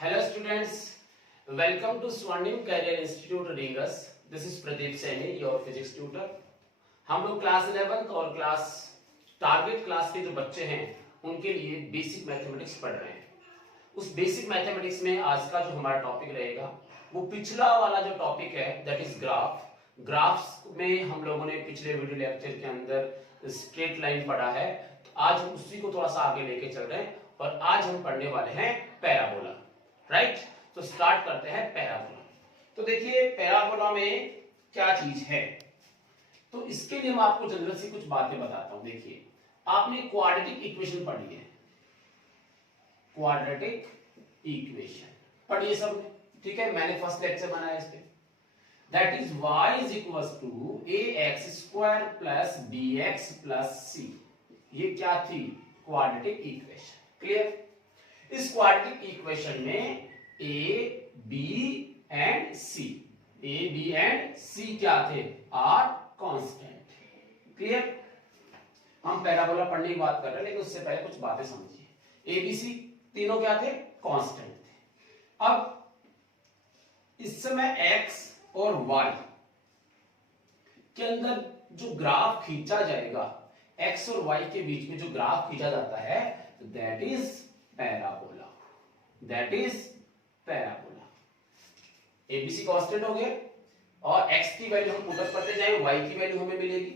Hello students, welcome to Swarnim Career Institute Ringas. This is Pradeep Saini, your physics tutor. हम लोग class 11th और class target class के जो बच्चे हैं उनके लिए बेसिक मैथमेटिक्स पढ़ रहे हैं। उस बेसिक मैथमेटिक्स में आज का जो हमारा टॉपिक रहेगा वो पिछला वाला जो टॉपिक है दैट इज ग्राफ्स में हम लोगों ने पिछले वीडियो लेक्चर के अंदर स्ट्रेट लाइन पढ़ा है, तो आज हम उसी को थोड़ा सा आगे लेके चल रहे हैं और आज हम पढ़ने वाले हैं पैराबोला। राइट, तो स्टार्ट करते हैं पैराबोला। तो देखिए पैराबोला में क्या चीज है, तो इसके लिए मैं आपको जनरल सी कुछ बातें बताता हूं। देखिए आपने क्वाड्रेटिक इक्वेशन पढ़ी है, क्वाड्रेटिक इक्वेशन पढ़िए सब, ठीक है। मैंने फर्स्ट लेक्चर बनाया इस पे, that is y is equal to ax square plus bx plus c। ये क्या थी? Quadratic equation. क्लियर? इस क्वाड्रेटिक इक्वेशन में a b एंड c क्या थे? Are constant. क्लियर? हम पैराबोला पढ़ने की बात कर रहे हैं, लेकिन उससे पहले कुछ बातें समझिए। ए बी सी तीनों क्या थे? कांस्टेंट थे। अब इस समय x और y के अंदर जो ग्राफ खींचा जाएगा, x और y के बीच में जो ग्राफ खींचा जाता है that is parabola. That is parabola. ABC constant हो गए और x की वैल्यू हम पुट अप करते जाएंगे, y की वैल्यू हमें मिलेगी।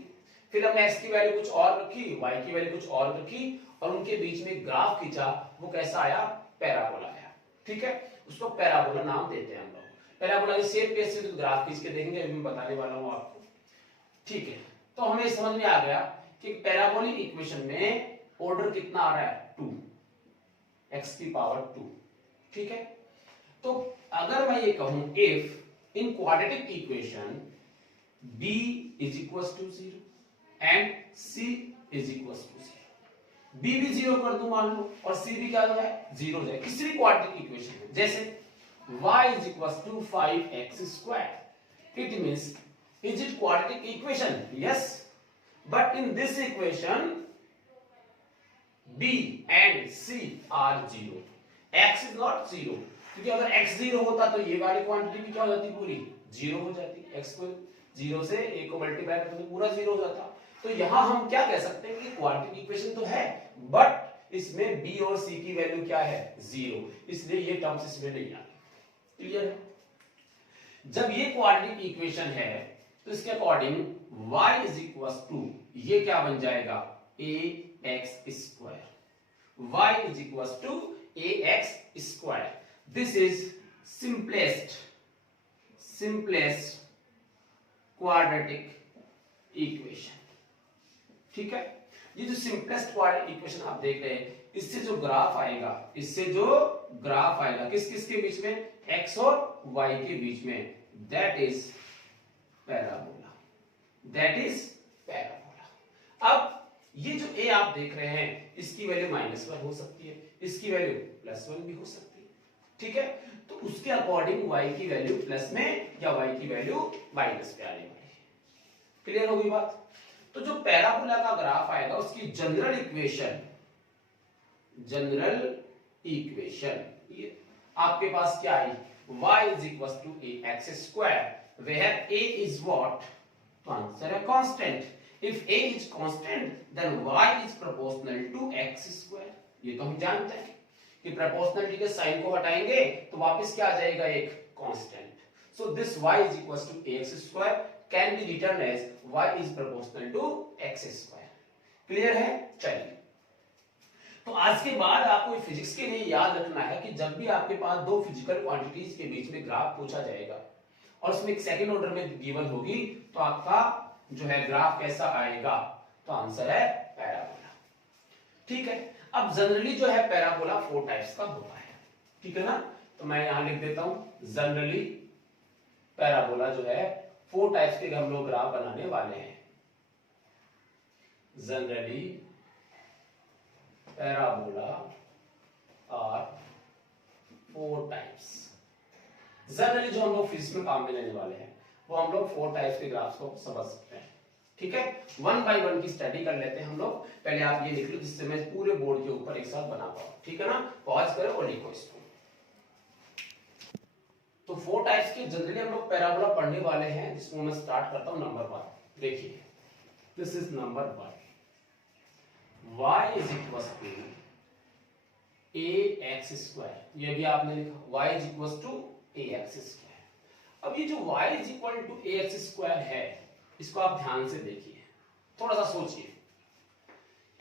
फिर हमने x की वैल्यू कुछ और रखी, y की वैल्यू कुछ और रखी और उनके बीच में ग्राफ खींचा, वो कैसा आया? पैराबोला आया। ठीक है, उसको पैराबोला नाम देते हैं हम लोग। पैराबोला की शेप कैसे तो ग्राफ खींच के देखेंगे, अभी मैं बताने वाला हूं आपको। ठीक है, तो हमें समझ में आ गया कि पैराबोलिक इक्वेशन में ऑर्डर कितना आ रहा है? 2, x की पावर 2। ठीक है, तो अगर मैं ये कहूं if in quadratic equation b is equal to 0 and c is equal to 0, b भी 0 कर दूं मान लो और c भी क्या हो जाए? 0 हो जाए। किसी भी क्वाड्रेटिक इक्वेशन में, जैसे y is equals to 5x square. It means, is it quadratic equation? Yes. But in this equation, b and c are 0. x is not 0. क्योंकि अगर x 0 होता तो ये वाली क्वांटिटी भी क्या हो जाती? पूरी 0 हो जाती। x को 0 से a को मल्टीप्लाई करते तो पूरा 0 हो जाता। तो यहां हम क्या कह सकते हैं कि क्वाड्रेटिक इक्वेशन तो है, बट इसमें b और c की वैल्यू क्या है? 0, इसलिए ये टर्म्स इसमें नहीं आती। क्लियर है? जब ये क्वाड्रेटिक इक्वेशन है तो इसके according y is equal to ये क्या बन जाएगा? ax square. y is equal to ax square. This is simplest quadratic equation. ठीक है, ये जो सिंपलेस्ट क्वाड्रेटिक इक्वेशन आप देख रहे हैं, इससे जो ग्राफ आएगा किस किस के बीच में? x और y के बीच में, that is parabola. That is parabola. अब ये जो a आप देख रहे हैं, इसकी वैल्यू -1 हो सकती है, इसकी वैल्यू +1 भी हो सकती है। ठीक है, तो उसके अकॉर्डिंग y की वैल्यू प्लस में या y की वैल्यू माइनस में आने वाली है। क्लियर होगी बात? तो जो पैराबोला का ग्राफ आएगा उसकी जनरल इक्वेशन ये आपके पास क्या आई? y is equals to ax square, where a is what? तो आंसर है constant. If a is constant, then y is proportional to x square. ये तो हम जानते हैं कि प्रोपोर्शनलिटी के साइन को हटाएंगे तो वापस क्या आ जाएगा? एक constant. So this y is equals to ax square can be written as y is proportional to x square. Clear है? चलिए, तो आज के बाद आपको फिजिक्स के लिए याद रखना है कि जब भी आपके पास दो फिजिकल क्वांटिटीज के बीच में ग्राफ पूछा जाएगा और उसमें एक सेकंड ऑर्डर में गिवन होगी, तो आपका जो है ग्राफ कैसा आएगा? तो आंसर है पैराबोला। ठीक है, अब जनरली जो है पैराबोला 4 टाइप्स का होता है। ठीक है ना, तो मैं यहां लिख देता हूं जनरली पैराबोला जो है 4 टाइप्स के हम लोग ग्राफ बनाने वाले हैं। Generally parabola are 4 types. Generally जो हम लोग फिजिक्स में काम में लेने वाले हैं वो हम लोग 4 टाइप्स के ग्राफ्स को समझ सकते हैं। ठीक है, 1 बाय 1 की स्टडी कर लेते हैं हम लोग। पहले आप ये लिख लो जिससे मैं पूरे बोर्ड के ऊपर एक साथ बना पाऊं। ठीक है ना, पॉज करो और लिखो इसको। फोर टाइप्स के जनरली हम लोग पैराबोला पढ़ने वाले हैं, जिसको मैं स्टार्ट करता हूं नंबर 1। देखिए this is number 1, y is equal to ax²। ये भी आपने लिखा y is equal to ax²। अब ये जो y is equal to ax² है, इसको आप ध्यान से देखिए, थोड़ा सा सोचिए।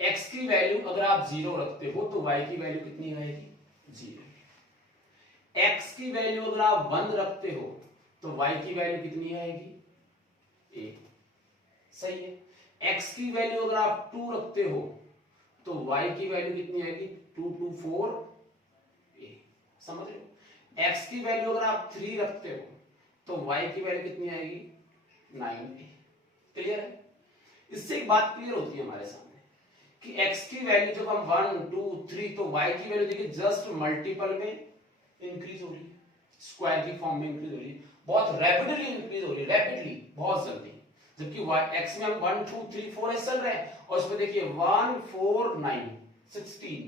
x की वैल्यू अगर आप 0 रखते हो तो y की वैल्यू कितनी आएगी? 0। x की वैल्यू अगर आप 1 रखते हो तो y की वैल्यू कितनी आएगी? 1। सही है। x की वैल्यू अगर आप 2 रखते हो तो y की वैल्यू कितनी आएगी? 2 2 4 8। समझ रहे हो? x की वैल्यू अगर आप 3 रखते हो तो y की वैल्यू कितनी आएगी? 9a। क्लियर है? इससे एक बात क्लियर होती है हमारे सामने कि x की वैल्यू जब हम 1 2 3 तो y की वैल्यू देखिए जस्ट मल्टीपल में इंक्रीज हो रही है, स्क्वायर की फॉर्म में इंक्रीज हो रही है, बहुत रैपिडली इंक्रीज हो रही है, रैपिडली, बहुत जल्दी। जबकि x में हम 1 2 3 4 ऐसे चल रहे हैं और इसमें देखिए 1 4 9 16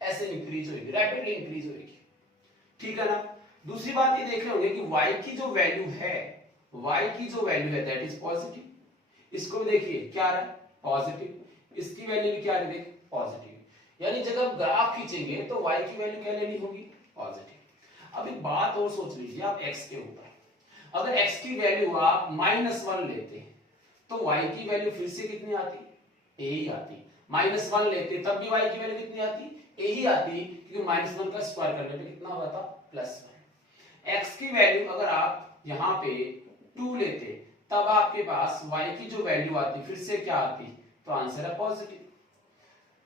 ऐसे इंक्रीज होगी, रैपिडली इंक्रीज होगी। ठीक है ना? दूसरी बात ये देख रहे होंगे कि y की जो वैल्यू है, y की जो वैल्यू है दैट इज पॉजिटिव। इसको भी देखिए क्या आ रहा है? पॉजिटिव। इसकी वैल्यू भी क्या आ रही है? देख पॉजिटिव। यानी जब आप ग्राफ खींचेंगे तो y की वैल्यू क्या लेनी होगी? पॉजिटिव। अब एक बात और सोच लीजिए आप x के ऊपर, अगर x की वैल्यू आप -1 लेते तो y की वैल्यू फिर से कितनी आती? a ही आती। -1 लेते तब भी y की वैल्यू कितनी आती? a ही आती, क्योंकि -1 का स्क्वायर करने पे कितना होता? +1। x की वैल्यू अगर आप यहाँ पे 2 लेते तब आपके पास y की जो वैल्यू आती फिर से क्या आती? तो आंसर है पॉजिटिव।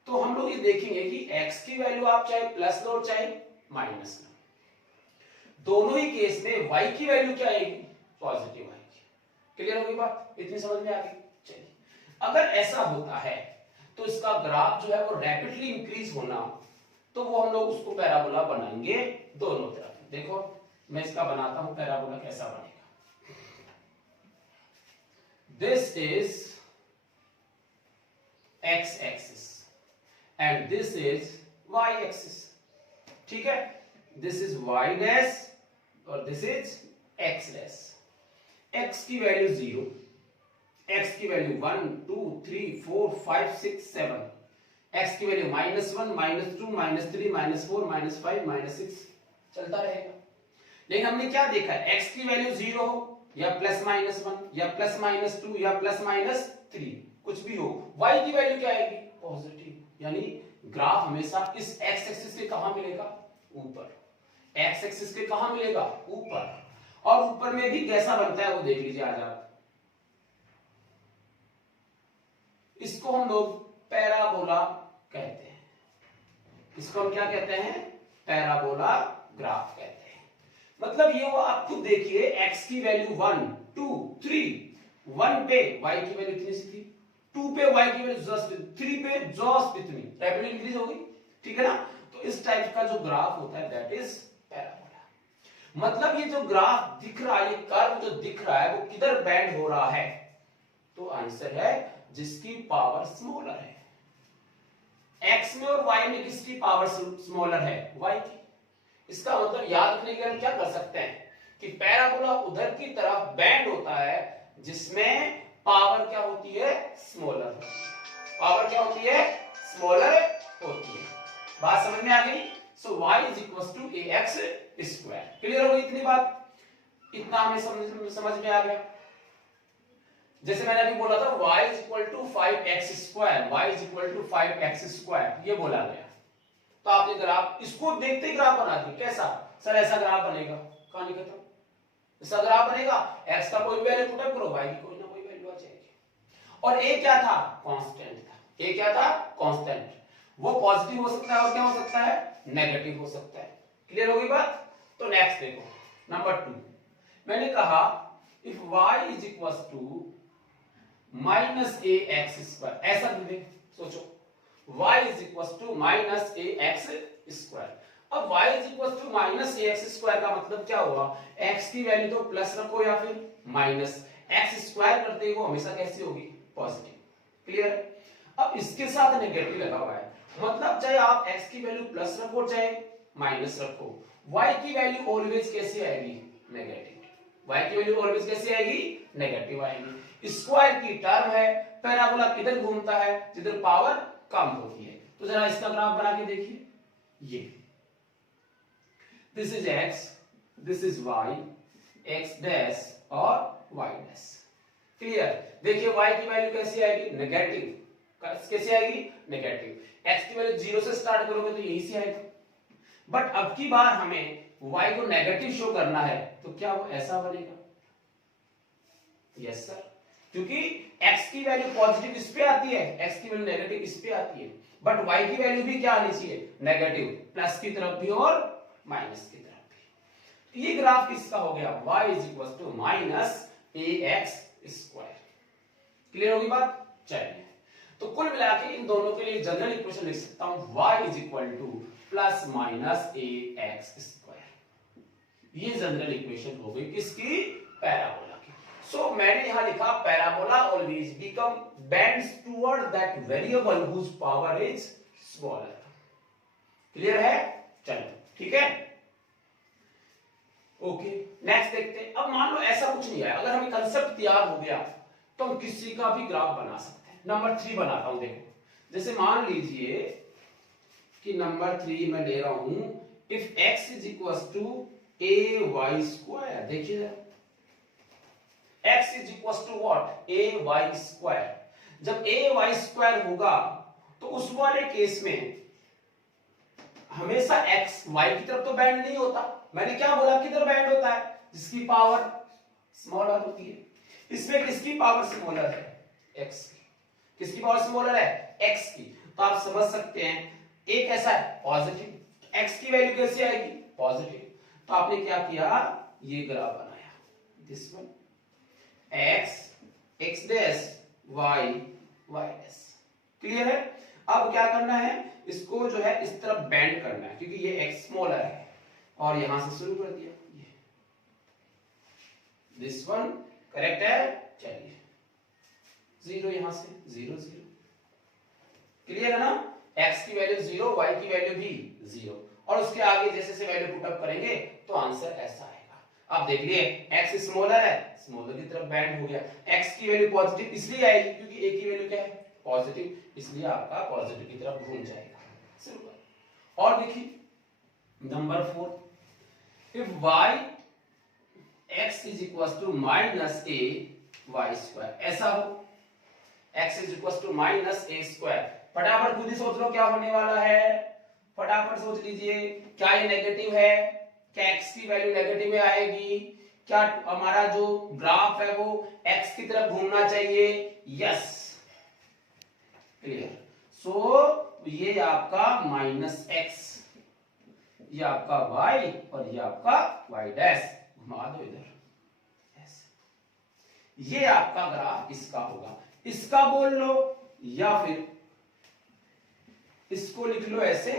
तो हम लोग ये देखेंगे कि x की वैल्यू आप चाहे प्लस लो चाहे माइनस लो, दोनों ही केस में y की वैल्यू क्या आएगी? पॉजिटिव आएगी। क्लियर होगी बात? इतनी समझ में आ गई? चलिए, अगर ऐसा होता है तो इसका ग्राफ जो है वो रैपिडली इंक्रीज होना, तो वो हम लोग उसको पैराबोला बनाएंगे दोनों तरफ। देखो मैं इसका बनाता हूं पैराबोला, कैसा बनेगा। This is x axis and this is y axis. ठीक है? दिस इज y डैश और this is x dash. x की वैल्यू 0, x की वैल्यू 1 2 3 4 5 6 7, x की वैल्यू -1 -2 -3 -4 -5 -6 चलता रहेगा। लेकिन हमने क्या देखा है? x की वैल्यू 0 हो या +-1 या +-2 या +-3, कुछ भी हो, y की वैल्यू क्या आएगी? पॉजिटिव। यानी ग्राफ हमेशा इस x एक्सिस के कहां मिलेगा? ऊपर। x एक्सिस के कहां मिलेगा? ऊपर। और ऊपर में भी कैसा बनता है वो देख लीजिए आज आप। इसको हम लोग पैराबोला कहते हैं। इसको हम क्या कहते हैं? पैराबोला ग्राफ कहते हैं। मतलब ये वो आप खुद देखिए, x की वैल्यू 1 2 3, 1 पे y की वैल्यू इतनी सी थी, 2 पे y की वैल्यू जस्ट, 3 पे जस्ट इतनी, रैपिडली इंक्रीज हो गई। ठीक है ना? तो इस टाइप का जो ग्राफ होता है दैट इज पैराबोला। मतलब ये जो ग्राफ दिख रहा है, ये कर्व जो दिख रहा है वो किधर बैंड हो रहा है? तो आंसर है जिसकी पावर स्मॉलर है। x में और y में किसकी पावर स्मॉलर है? y की। इसका मतलब याद रखने के लिए हम क्या कर सकते हैं कि पैराबोला उधर की तरफ बैंड होता है जिसमें पावर क्या होती है? स्मॉलर। पावर क्या होती है? स्मॉलर होती है। बात समझ में आ गई? So y is equal to ax square. Clear हो गई इतनी बात? इतना हमें समझ में आ गया। जैसे मैंने अभी बोला था y is equal to 5x square, y is equal to 5x square, ये बोला गया। तो आपने ग्राफ, इसको देखते ही ग्राफ बना दी। कैसा? सर ऐसा ग्राफ बनेगा। कहानी खत्म। ऐसा ग्राफ बनेगा, x का कोई वैल्यू पुट अप करो, y की कोई ना कोई वैल्यू आ जाएगी। और a क्या था? कांस्टेंट था। a क्या था? कांस्टेंट। वो पॉजिटिव हो सकता है और क्या हो सकता है? नेगेटिव हो सकता है। क्लियर हो गई बात? तो नेक्स्ट देखो नंबर 2, मैंने कहा if y is equal to -ax square, ऐसा भी देख, सोचो y is equal to -ax square. अब y is equal to -ax square का मतलब क्या हुआ? x की वैल्यू तो प्लस रखो या फिर माइनस, x स्क्वायर करते ही वो हमेशा कैसी होगी? पॉजिटिव। क्लियर? अब इसके साथ नेगेटिव लगा हुआ है, मतलब चाहे आप x की वैल्यू प्लस रखो चाहे माइनस रखो, y की वैल्यू ऑलवेज कैसी आएगी? नेगेटिव। y की वैल्यू ऑलवेज कैसे आएगी, नेगेटिव आएगी। स्क्वायर की टर्म है, पैराबोला किधर घूमता है, जिधर पावर कम होती है। तो जरा इसका ग्राफ बना के देखिए, ये this is x, this is y, x dash और y डैश। क्लियर। देखिए y की वैल्यू कैसी आएगी, नेगेटिव। कैसे आएगी, नेगेटिव। x की वैल्यू 0 से स्टार्ट करोगे तो यही से आएगा। बट अब की बार हमें y को नेगेटिव शो करना है, तो क्या वो ऐसा बनेगा, यस सर, क्योंकि x की वैल्यू पॉजिटिव इस पे आती है, x की वैल्यू नेगेटिव इस पे आती है, बट y की वैल्यू भी क्या आनी चाहिए, नेगेटिव, प्लस की तरफ भी और माइनस की तरफ भी। ये ग्राफ किसका हो गया, y is equal to minus ax square. Clear होगी बात। चलिए, तो कुल मिला के इन दोनों के लिए जनरल इक्वेशन लिख सकता हूं, y is equal to plus minus ax square. ये जनरल इक्वेशन हो गई किसकी, पैराबोला की। सो मैंने यहां लिखा parabola always become bends toward that variable whose power is smaller. Clear है, चलो ठीक है, ओके। नेक्स्ट देखते हैं। अब मान लो ऐसा कुछ नहीं है, अगर हमें कंसेप्ट तैयार हो गया तो हम किसी का भी ग्राफ बना सकते हैं। नंबर 3 बनाता हूं, देखो, जैसे मान लीजिए कि नंबर 3 मैं ले रहा हूं, if x is equal to ay square. देखिए x is equal to what, ay square. जब ay स्क्वायर होगा तो उस वाले केस में हमेशा x y की तरफ तो बैंड नहीं होता। मैंने क्या बोला, किधर बैंड होता है, जिसकी पावर स्मॉलर होती है। इसमें किसकी पावर स्मॉलर है, x की। किसकी पावर स्मॉलर है, x की। तो आप समझ सकते हैं a कैसा है, पॉजिटिव, x की वैल्यू कैसे आएगी, पॉजिटिव। तो आपने क्या किया, ये ग्राफ बनाया, this one, x dash y dash. Clear है। अब क्या करना है, इसको जो है इस तरफ बैंड करना है, क्योंकि ये x स्मॉलर है, और यहां से शुरू कर दिया, ये दिस वन करेक्ट है। चलिए 0 यहां से 0 0। क्लियर है ना, x की वैल्यू 0, y की वैल्यू भी 0, और उसके आगे जैसे से वैल्यू पुट अप करेंगे तो आंसर ऐसा आएगा। आप देख लिए x स्मॉलर है, स्मॉलर की तरफ बैंड हो गया। x की वैल्यू पॉजिटिव इसलिए आएगी क्योंकि a की वैल्यू क्या है, पॉजिटिव, इसलिए आपका पॉजिटिव की तरफ घूम जाएगा, सिंपल। और देखिए number 4, if y x is equal to minus a y square, ऐसा हो, x is equal to minus a square. फटाफट खुद ही सोच लो क्या होने वाला है, फटाफट सोच लीजिए, क्या ये नेगेटिव है, क्या x की वैल्यू नेगेटिव में आएगी, क्या हमारा जो ग्राफ है वो x की तरफ घूमना चाहिए, यस, क्लियर। सो ये आपका माइनस x, ये आपका y और ये आपका y डैश, घुमा दो इधर, ये आपका ग्राफ इसका होगा। इसका बोल लो या फिर इसको लिख लो ऐसे,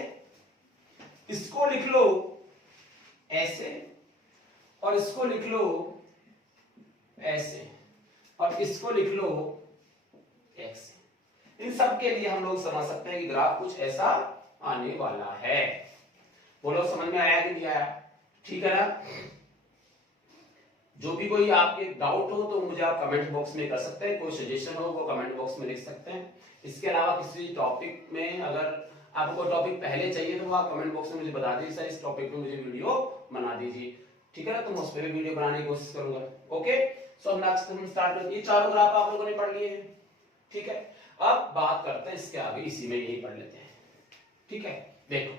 इसको लिख लो ऐसे, और इसको लिख लो ऐसे, और इसको लिख लो ऐसे। इन सब के लिए हम लोग समझ सकते हैं कि ग्राफ कुछ ऐसा आने वाला है। बोलो समझ में आया कि नहीं आया, ठीक है ना। जो भी कोई आपके डाउट हो तो मुझे आप कमेंट बॉक्स में कर सकते हैं, कोई सजेशन हो वो कमेंट बॉक्स में लिख सकते हैं। इसके अलावा किसी टॉपिक में अगर आपको टॉपिक पहले चाहिए तो आप कमेंट बॉक्स में मुझे बता दीजिए, सर इस टॉपिक में मुझे वीडियो बना दीजिए, ठीक है ना, तो मैं उस पर भी वीडियो बनाने की कोशिश करूंगा। ओके, सो नेक्स्ट हम स्टार्ट करते हैं। ये चारों ग्राफ आप लोगों ने पढ़ लिए हैं, ठीक है। अब बात करते हैं इसके आगे, इसी में यही पढ़ लेते हैं, ठीक है। देखो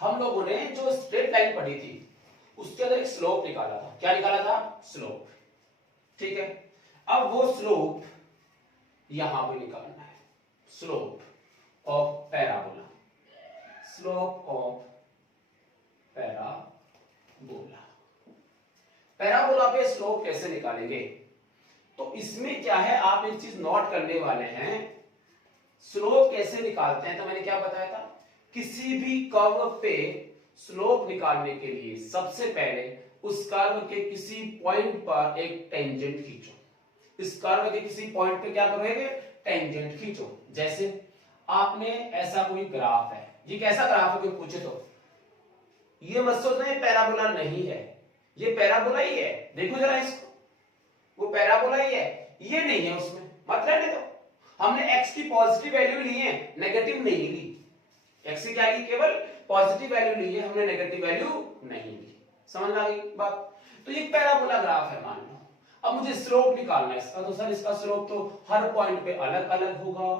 हम लोगों ने जो स्ट्रेट लाइन पढ़ी थी उसके अंदर एक स्लोप निकाला था। क्या निकाला था, स्लोप, ठीक है। अब वो स्लोप यहां पे निकालना है, slope of parabola, slope of parabola. Parabola पे स्लोप कैसे निकालेंगे, तो इसमें क्या है, आप एक चीज नोट करने वाले हैं, स्लोप कैसे निकालते हैं। तो मैंने क्या बताया था, किसी भी कर्व पे स्लोप निकालने के लिए सबसे पहले उस कर्व के किसी पॉइंट पर एक टेंजेंट खींचो। इस कर्व के किसी पॉइंट पे क्या करोगे, टेंजेंट खींचो। जैसे आपने ऐसा कोई ग्राफ है, ये कैसा ग्राफ है कोई पूछे तो, ये मत सोचना ये पैराबोला नहीं है, ये पैराबोला ही है, देखो जरा इसको, वो पैराबोला ही है, ये नहीं है, उसमें मत रहने दो। हमने x की पॉजिटिव वैल्यू ली है, नेगेटिव नहीं ली। x की क्या ली, केवल पॉजिटिव वैल्यू ली है, हमने नेगेटिव वैल्यू नहीं ली। समझ आ गई बात? तो ये पैराबोला ग्राफ है मान लो। अब मुझे स्लोप निकालना है इसका, तो सर इसका स्लोप तो हर पॉइंट पे अलग अलग होगा।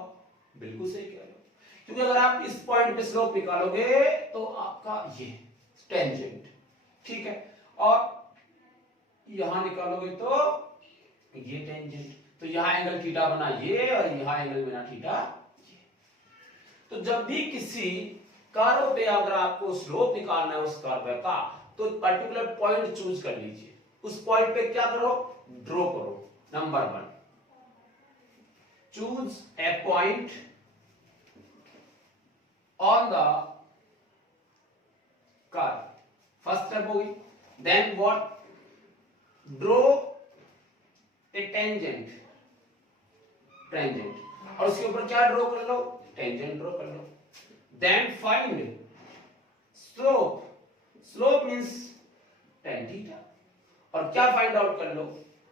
बिल्कुल सही कह रहे हो, क्योंकि अगर आप इस पॉइंट पे स्लोप निकालोगे तो आपका ये टेंजेंट, ठीक है, और यहां निकालोगे तो ये टेंजेंट, तो यहां एंगल थीटा बना ये, और यहां एंगल बना थीटा ये। तो जब भी किसी कर्व पे अगर आपको स्लोप निकालना है उस कर्व का, तो पर्टिकुलर पॉइंट चूज कर लीजिए, उस पॉइंट पे क्या करो, ड्रॉ करो। Number 1, choose a point on the curve, first step होगी। Then what, draw a tangent, tangent, और उसके ऊपर क्या ड्रॉ कर लो, टेंजेंट ड्रॉ कर लो। Then find slope, slope means tan theta, और क्या फाइंड आउट कर लो,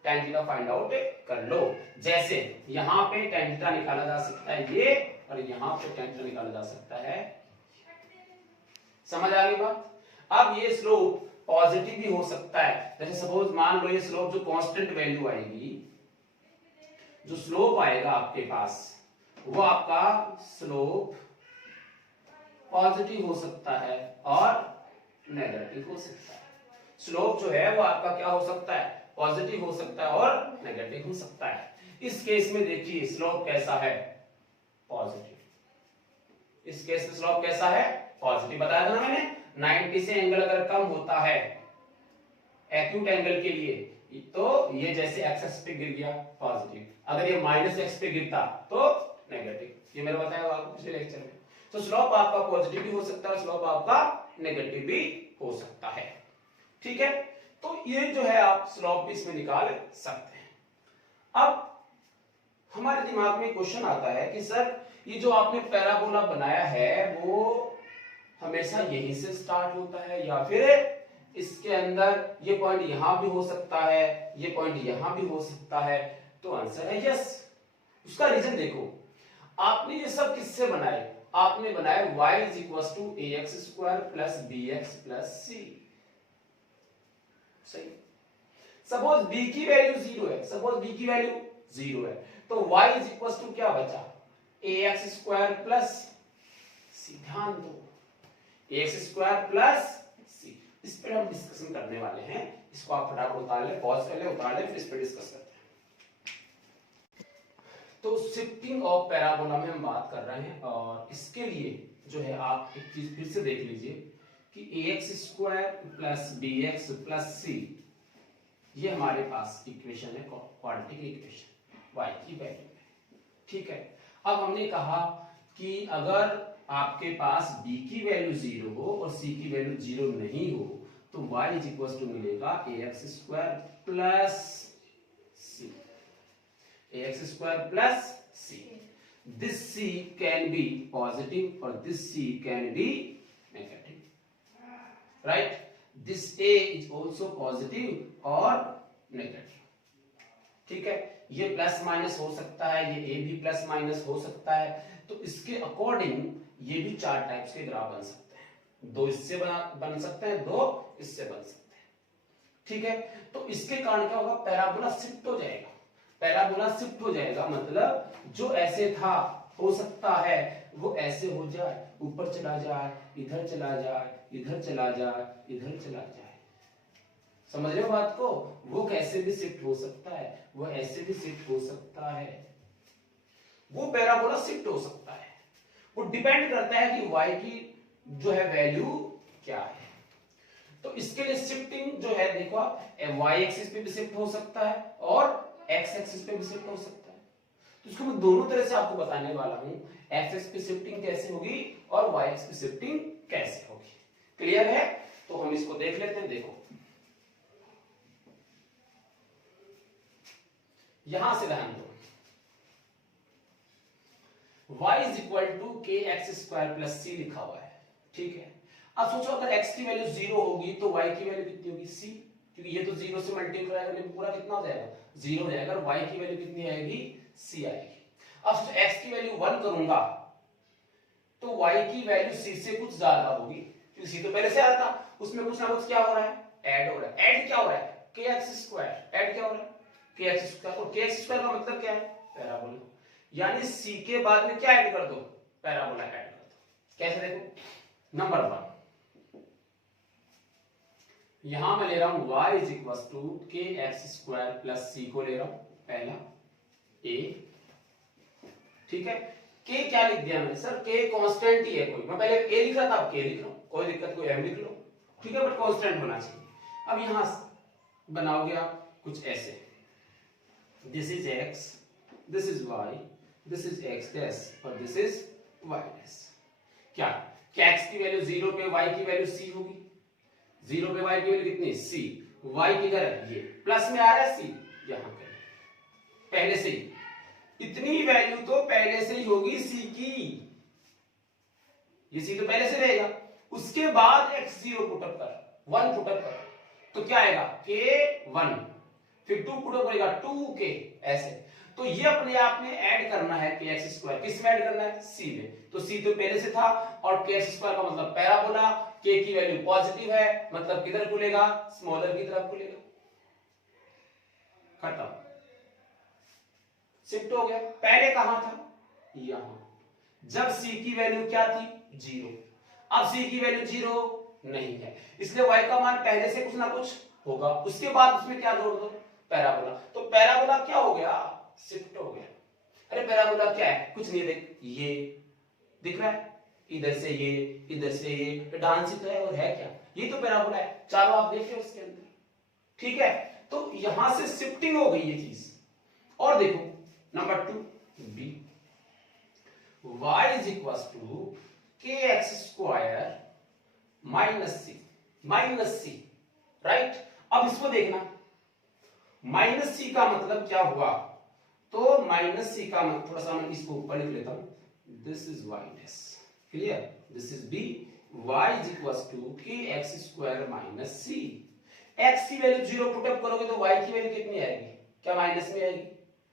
tan थीटा फाइंड आउट कर लो। जैसे यहां पे tan थीटा निकाला जा सकता है ये, और यहां पे tan थीटा निकाला जा सकता है। समझ आ गई बात? अब ये स्लोप पॉजिटिव भी हो सकता है, जैसे सपोज मान लो ये स्लोप जो कांस्टेंट वैल्यू आएगी, जो स्लोप आएगा आपके पास, वो आपका स्लोप पॉजिटिव हो सकता है और नेगेटिव हो सकता है। स्लोप जो है वो आपका क्या हो सकता है, पॉजिटिव हो सकता है और नेगेटिव हो सकता है। इस केस में देखिए स्लोप कैसा है, पॉजिटिव। इस केस में स्लोप कैसा है, पॉजिटिव। बताया था ना मैंने, 90 से एंगल अगर कम होता है एक्यूट एंगल के लिए, तो ये जैसे एक्स एक्स पे गिर गया पॉजिटिव, अगर ये माइनस एक्स पे गिरता तो नेगेटिव। ये मैंने बताया आपको पिछले लेक्चर में। तो स्लोप आपका पॉजिटिव भी हो सकता है, स्लोप आपका नेगेटिव भी हो सकता है, ठीक है। तो ये जो है आप स्लोप भी इसमें निकाल सकते हैं। अब हमारे दिमाग में क्वेश्चन आता है कि सर ये जो आपने पैराबोला बनाया है वो हमेशा यहीं से स्टार्ट होता है, या फिर इसके अंदर ये पॉइंट यहां भी हो सकता है, ये पॉइंट यहां भी हो सकता है? तो आंसर है यस। उसका रीजन देखो, आपने ये सब किससे बनाए, आपने बनाए y is equal to ax square plus bx plus c। सही। सपोज b की वैल्यू 0 है, सपोज b की वैल्यू 0 है, तो y इज इक्वल टू क्या बचा, ax स्क्वायर प्लस c। ध्यान दो, ax स्क्वायर प्लस c, इस पर हम डिस्कशन करने वाले हैं। इसको आप फटाफट उतार ले, पॉज कर ले, उतार ले, फिर इस पर डिस्कस करते हैं। तो शिफ्टिंग ऑफ पैराबोला में हम बात कर रहे हैं, और इसके लिए जो है आप एक चीज फिर से देख लीजिए कि ax square plus bx plus c, ये हमारे पास इक्वेशन है, क्वाड्रेटिक इक्वेशन y की वैल्यू में, ठीक है। अब हमने कहा कि अगर आपके पास b की वैल्यू 0 हो और c की वैल्यू 0 नहीं हो, तो y इज इक्वल टू मिलेगा ax square plus c, ax square plus c। This c can be positive और this c can be negative, right? This a is also positive और negative, ठीक है। ये प्लस माइनस हो सकता है, ये a भी प्लस माइनस हो सकता है। तो इसके अकॉर्डिंग ये भी चार टाइप्स के ग्राफ बन सकते हैं, दो इससे बन सकते हैं, दो इससे बन सकते हैं, ठीक है। तो इसके कारण क्या होगा, पैराबोला शिफ्ट हो जाएगा। पैराबोला शिफ्ट हो जाएगा मतलब जो ऐसे था हो सकता है वो ऐसे हो जाए, ऊपर चला जाए, इधर चला जाए, इधर चला जाए, इधर चला जाए। समझ रहे हो बात को? वो कैसे भी शिफ्ट हो सकता है, वो ऐसे भी शिफ्ट हो सकता है, वो पैराबोला शिफ्ट हो सकता है। वो डिपेंड करता है कि y की जो है वैल्यू क्या है। तो इसके लिए शिफ्टिंग जो है देखो आप, y एक्सिस पे भी शिफ्ट हो सकता है और x एक्सिस पे भी शिफ्ट हो सकता है। तो इसको मैं दोनों तरह से आपको बताने वाला हूं, x पे शिफ्टिंग कैसे होगी और y एक्सिस पे शिफ्टिंग कैसे होगी। क्लियर है? तो हम इसको देख लेते हैं। देखो यहां से ध्यान दो, y इज इक्वल टू के एक्स स्क्वायर प्लस सी लिखा हुआ है, ठीक है। अब सोचो अगर x की वैल्यू 0 होगी तो y की वैल्यू कितनी होगी c, क्योंकि ये तो 0 से मल्टीप्लाई करने पे पूरा कितना हो जाएगा 0 हो जाएगा, और y की वैल्यू कितनी आएगी c आएगी। अब सोचो x की वैल्यू 1 करूंगा तो y की वैल्यू c से कुछ ज्यादा होगी, क्योंकि c तो पहले से आ रहा था, उसमें कुछ ना कुछ क्या हो रहा है ऐड हो रहा है। ऐड क्या हो रहा है kx², ऐड क्या हो रहा है kx², और kx² का मतलब क्या है पैराबोला, यानी c के बाद में क्या ऐड कर दो पैराबोला ऐड कर दो। कैसे देखो, नंबर 1 यहां मैं ले रहा हूं y kx² प्लस c को ले रहा हूं पहला a, ठीक है। k क्या लिख दिया मैंने सर, k कांस्टेंट ही है कोई, मैं पहले a लिख रहा था अब k लिख रहा हूं, कोई दिक्कत, कोई m लिख लो, ठीक है, बट कांस्टेंट होना चाहिए। अब यहां बनाओगे आप कुछ ऐसे, this is x, this is y, this is x dash और दिस इज y डैश। क्या x की वैल्यू 0 पे y की वैल्यू c होगी, 0 पे y की वैल्यू कितनी c, y किधर है ये प्लस में आ रहा है c, यहां पे पहले से ही इतनी वैल्यू तो पहले से ही होगी c की, ये c तो पहले से रहेगा। उसके बाद x0 पुटअप कर 1 पुटअप कर तो क्या आएगा k1, फिर 2 पुटअप करेगा 2k, ऐसे। तो ये अपने आप में ऐड करना है kx², किस में ऐड करना है c में, तो c तो पहले से था, और kx² का मतलब पैराबोला, k की वैल्यू पॉजिटिव है मतलब किधर खुलेगा स्मॉलर की तरफ खुलेगा, खत्म, शिफ्ट हो गया। पहले कहां था यहां, जब c की वैल्यू क्या थी 0, अब c की वैल्यू 0 नहीं है, इसलिए y का मान पहले से कुछ ना कुछ होगा, उसके बाद उसमें क्या जोड़ दो पैराबोला, तो पैराबोला क्या हो गया शिफ्ट हो गया। अरे पैराबोला क्या है, कुछ नहीं, देख ये दिख रहा है, इधर से ये इधर से ये डांस ही तो है, और है क्या, ये तो पैराबोला है, चारों आप देखिए उसके अंदर, ठीक है। तो यहां से शिफ्टिंग हो गई ये चीज। और देखो number 2 b, y is equal to kx² minus c, right. अब इसको देखना, माइनस c का मतलब क्या हुआ, तो माइनस c का मतलब, थोड़ा सा मैं इसको ऊपर लिख लेता हूं, this is y dash, clear, this is b, y is equal to kx² minus c। x की वैल्यू 0 पुट अप करोगे तो y की वैल्यू कितनी आएगी, क्या माइनस में आएगी,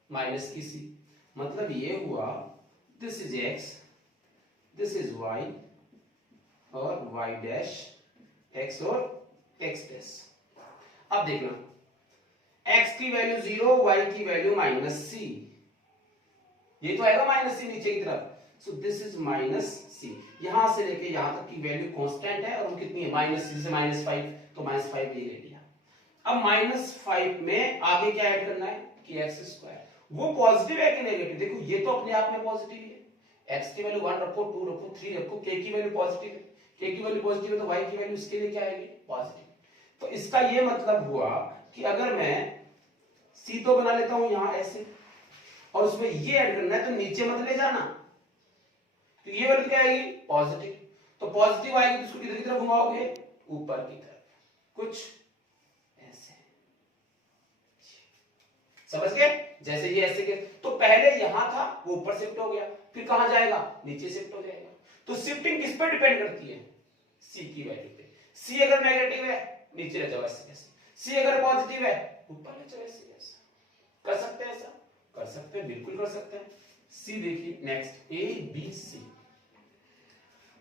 माइनस की c, मतलब ये हुआ this is x, this is y, और y डैश x और x डैश। अब देखना x की वैल्यू 0, y की वैल्यू माइनस c, ये तो आएगा माइनस c नीचे की तरफ, सो दिस इज माइनस c, यहां से लेके यहां तक की वैल्यू कांस्टेंट है, और वो कितनी है माइनस c से -5, तो -5 ये ले लिया। अब -5 में आगे क्या ऐड करना है kx², वो पॉजिटिव है कि नेगेटिव, देखो ये तो अपने आप में पॉजिटिव है, x की वैल्यू 1 रखो, 2 रखो, 3 रखो, k की वैल्यू पॉजिटिव है, k की वैल्यू पॉजिटिव है तो y की वैल्यू इसके लिए क्या आएगी पॉजिटिव। तो इसका ये मतलब हुआ कि अगर मैं c तो बना लेता हूं यहां ऐसे, और उसमें ये ऐड करना है तो नीचे मत ले जाना, तो ये वैल्यू क्या आएगी पॉजिटिव, तो पॉजिटिव आएगी तो इसको किधर की तरफ घुमाओगे ऊपर की तरफ, कुछ ऐसे, समझ गए, जैसे ये ऐसे के, तो पहले यहां था वो ऊपर शिफ्ट हो गया, फिर कहां जाएगा नीचे शिफ्ट हो जाएगा। तो शिफ्टिंग किस पर डिपेंड करती है c की वैल्यू पे, c अगर नेगेटिव है नीचे ले जाओ ऐसे कैसे, c अगर पॉजिटिव है ऊपर ले जाओ ऐसे कैसे, कर सकते हैं ऐसा, कर सकते हैं, बिल्कुल कर सकते हैं। c देखिए next a b c,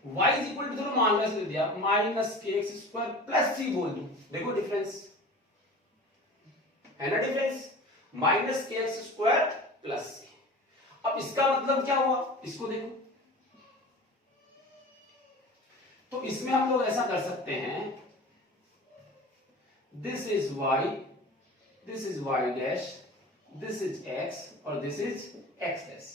y is equal to, minus ले दिया, माइनस kx² प्लस c बोल दूं, देखो डिफरेंस है ना, difference minus kx² plus c। अब इसका मतलब क्या हुआ, इसको देखो, तो इसमें हम लोग ऐसा कर सकते हैं, this is y, this is y dash, this is x और this is x dash.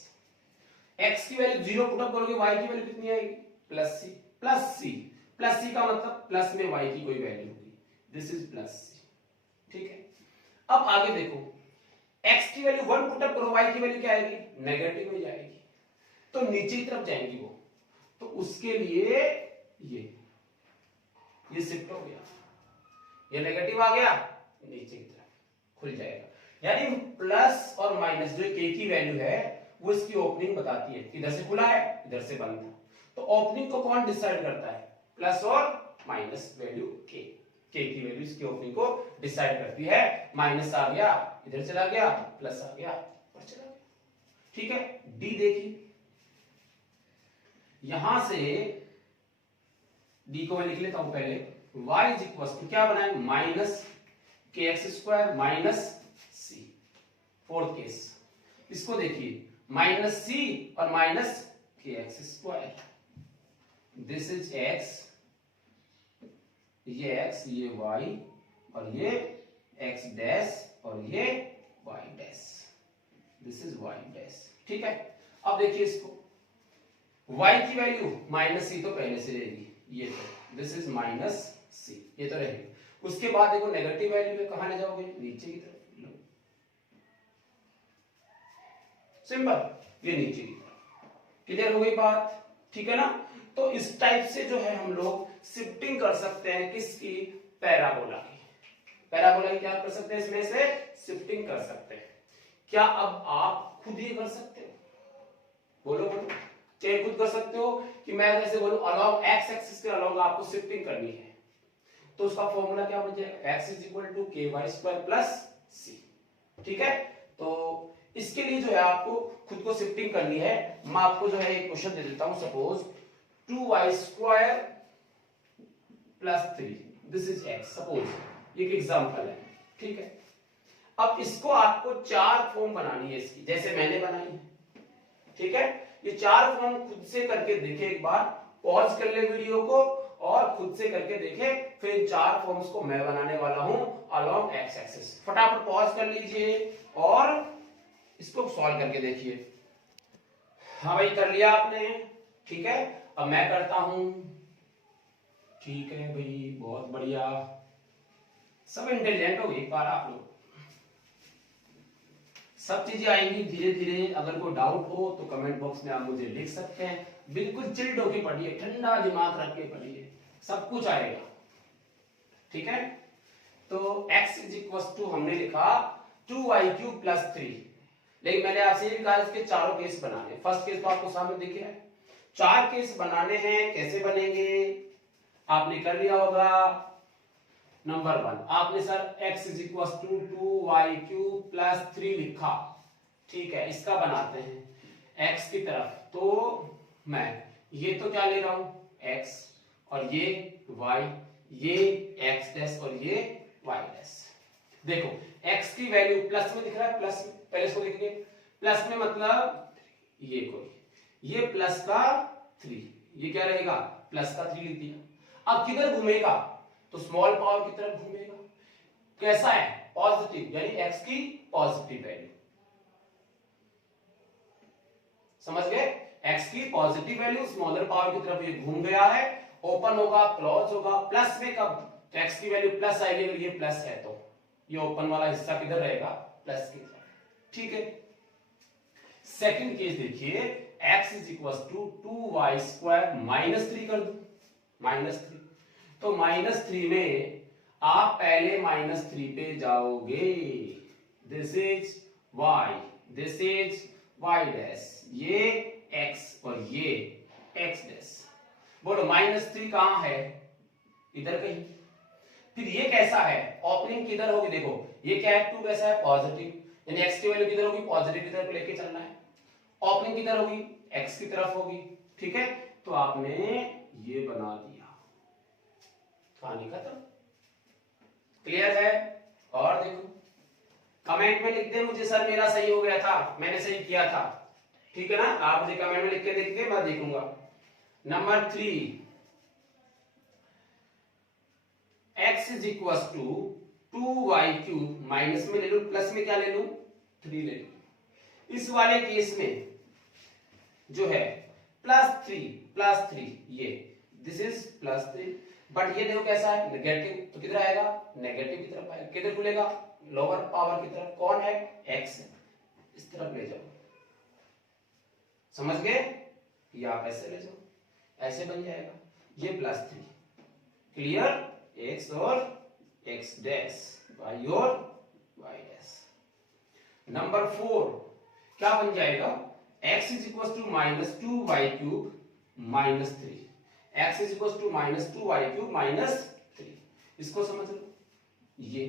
x की वैल्यू 0 पुट अप करोगे, y की वैल्यू कितनी आएगी plus c, plus c, plus c का मतलब प्लस में y की कोई वैल्यू होगी, दिस इज प्लस c, ठीक है। अब आगे देखो, x की वैल्यू 1 पुट अप करो, y की वैल्यू क्या आएगी नेगेटिव में जाएगी, तो नीचे की तरफ जाएंगी वो, तो उसके लिए ये शिफ्ट हो गया, ये नेगेटिव आ गया नीचे की तरफ खुल जाएगा, यानी प्लस और माइनस जो k की वैल्यू है वो इसकी ओपनिंग बताती है, इधर से खुला है इधर से बंद है, तो ओपनिंग को कौन डिसाइड करता है प्लस और माइनस वैल्यू के की वैल्यू इसकी ओपनिंग को डिसाइड करती है। माइनस आ गया इधर चला गया, प्लस आ गया और चला गया। ठीक है, डी देखिए, यहां से डी को मैं लिख लेता हूं पहले, y इज इक्वल टू क्या बनाए, माइनस के एक्स स्क्वायर माइनस सी। फोर्थ केस, इसको देखिए माइनस सी और माइनस के x square, this is x, ये x ये y और ये x डैश और ये y dash, this is y dash. ठीक है, अब देखिए इसको, y की वैल्यू माइनस सी तो पहले से रहेगी, ये तो दिस इज माइनस सी, ये तो रहेगी। उसके बाद देखो नेगेटिव वैल्यू है, कहां ले जाओगे, नीचे की तरफ लो, सिंपल, ये नीचे की तरफ। क्लियर हो गई बात, ठीक है ना। तो इस टाइप से जो है हम लोग शिफ्टिंग कर सकते हैं किसकी, पैराबोला की। पैराबोला की क्या कर सकते हैं, इसमें से शिफ्टिंग कर सकते हैं। क्या अब आप खुद ये कर सकते हो, बोलो बोलो, क्या खुद कर सकते हो कि मैं जैसे बोलूं अलोंग एक्स एक्सिस के अलोंग आपको शिफ्टिंग करनी है, तो उसका फॉर्मूला क्या बन जाएगा, x इज इक्वल टू के वाई स्क्वायर प्लस सी। ठीक है, तो इसके लिए जो है आपको खुद को शिफ्टिंग करनी है। मैं आपको जो है एक क्वेश्चन दे देता हूं, suppose 2y square plus 3, this is x, suppose एक एग्जांपल है। ठीक है, अब इसको आपको चार फॉर्म बनानी है इसकी, जैसे मैंने बनाई है। ठीक है, ये चार फॉर्म खुद से करके देखे, एक बार पॉज कर ले वीडियो को और खुद से करके देखे, फिर चार फॉर्म्स को मैं बनाने वाला हूं अलोंग एक्स एक्सिस। फटाफट पॉज कर लीजिए और इसको सॉल्व करके देखिए। हाँ भाई, कर लिया आपने, ठीक है, अब मैं करता हूं। ठीक है भाई, बहुत बढ़िया, सब इंटेलिजेंट हो एक बार आप लोग, सब चीजें आएंगी धीरे धीरे। अगर कोई डाउट हो तो कमेंट बॉक्स में आप मुझे लिख सकते हैं। बिल्कुल चिल्ड होके पढ़िए, ठंडा दिमाग रख के पढ़िए, सब कुछ आएगा। ठीक है, तो x इज इक्वल टू हमने लिखा 2y³ प्लस 3, लेकिन मैंने आपसे ये कहा इसके चारों केस बनाने। फर्स्ट केस तो आपको सामने दिख रहा है, चार केस बनाने हैं। कैसे बनेंगे आपने कर लिया होगा। नंबर 1, आपने sir x is equal to 2y³ plus 3 लिखा, ठीक है, इसका बनाते हैं x की तरफ। तो मैं ये तो क्या ले रहा हूं, x और ये y, ये x डैश और ये y डैश। देखो x की वैल्यू प्लस में दिख रहा है, प्लस में, पहले इसको लिखेंगे। प्लस में मतलब ये कोई, ये प्लस का 3, ये क्या रहेगा, प्लस का 3 लिख दिया। अब किधर घूमेगा, तो स्मॉल पावर की तरफ घूमेगा। कैसा है, पॉजिटिव, यानी x की पॉजिटिव वैल्यू, समझ गए, x की पॉजिटिव वैल्यू स्मॉलर पावर की तरफ ये घूम गया है। ओपन होगा, क्लोज होगा, प्लस में कब, तो x की वैल्यू प्लस आएगी, अगर ये प्लस है तो ये ओपन वाला हिस्सा किधर रहेगा, प्लस की तरफ। ठीक है, सेकंड केस देखिए, x is equal to 2y square minus 3 कर दो, -3। तो -3 में आप पहले -3 पे जाओगे, this is y, this is y dash, ये x और ये x डैश। बोलो -3 कहां है, इधर कहीं। फिर ये कैसा है, ओपनिंग किधर होगी, देखो ये क्या है, 2 कैसा है, पॉजिटिव, यानी x की वैल्यू किधर होगी, पॉजिटिव की तरफ लेके चलना है। ओपनिंग किधर होगी, x की तरफ होगी। ठीक है, तो आपने ये बना दिया, कहानी खत्म। क्लियर है, और देखो कमेंट में लिख दे मुझे, सर मेरा सही हो गया था, मैंने सही किया था। ठीक है ना, आप मुझे कमेंट में लिख के देखिए, मैं देखूंगा। Number 3, x is equal to 2y³ minus में ले लू, प्लस में क्या ले लू, 3 ले लू। इस वाले केस में जो है +3 ये, दिस इज +3, बट ये देखो कैसा है, नेगेटिव, तो किधर आएगा, नेगेटिव की तरफ आएगा। किधर खुलेगा, लोअर पावर की तरफ। कौन है, x है, इस तरफ ले जाओ, समझ गए, या आप ऐसे ले जाओ, ऐसे बन जाएगा, ये +3। क्लियर, x और x डैश, y और y डैश। नंबर 4 क्या बन जाएगा, x is equal to -2y³ -3, x is equal to -2y³ -3। इसको समझ लो। ये